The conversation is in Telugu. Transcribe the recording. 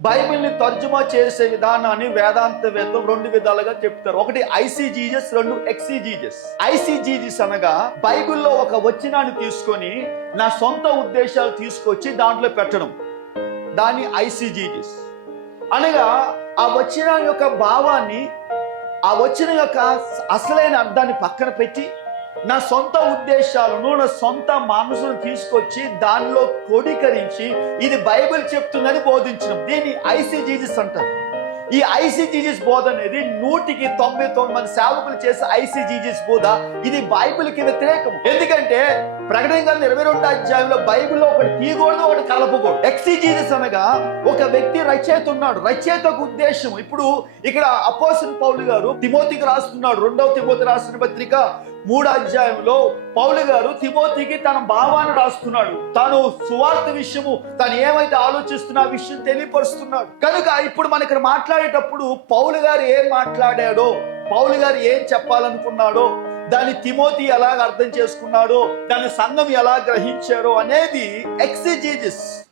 బైబిల్ని తర్జుమా చేసే విధానాన్ని వేదాంతవేత్తం రెండు విధాలుగా చెప్తారు. ఒకటి ఐసీజీజస్ రెండు ఎక్సీజీజస్. ఐసీజీజస్ అనగా బైబిల్లో ఒక వచనాన్ని తీసుకొని నా సొంత ఉద్దేశాలు తీసుకొచ్చి దాంట్లో పెట్టడం. దాన్ని ఐసీజీజస్. అనగా ఆ వచనం యొక్క భావాన్ని ఆ వచనం యొక్క అసలైన అర్థాన్ని పక్కన పెట్టి నా సొంత ఉద్దేశాలను నా సొంత మనసును తీసుకొచ్చి దానిలో కోడీకరించి ఇది బైబిల్ చెప్తుందని బోధించడం దీన్ని ఐసీజీజిస్ అంటారు. ఈ ఐసీజీజిస్ బోధ అనేది నూటికి తొంభై తొమ్మిది మంది సేవకులు చేసే ఐసీజీజిస్ బోధ. ఇది బైబిల్కి వ్యతిరేకం ఎందుకంటే ప్రకటన గ్రంథం ఇరవై రెండు అధ్యాయంలో బైబిల్లో ఒకటి తీయకూడదు ఒకటి కలపకూడదు. ఎక్సీజీజస్ అనగా ఒక వ్యక్తి రచయిత ఉన్నాడు. రచయితకు ఉద్దేశం ఇప్పుడు ఇక్కడ అపోసన్ పౌలు గారు తిమోతికి రాస్తున్నాడు. రెండవ తిమోతి రాసిన పత్రిక మూడో అధ్యాయంలో పౌలు గారు తిమోతికి తన భావాన్ని రాస్తున్నాడు. తాను సువార్త విషయము తను ఏమైతే ఆలోచిస్తున్న విషయం తెలియపరుస్తున్నాడు. కనుక ఇప్పుడు మన ఇక్కడ మాట్లాడేటప్పుడు పౌలు గారు ఏం మాట్లాడాడో పౌలు గారు ఏం చెప్పాలనుకున్నాడో దాని తిమోతి ఎలా అర్థం చేసుకున్నాడో దాని సంఘం ఎలా గ్రహించారో అనేది ఎక్సిజీజిస్.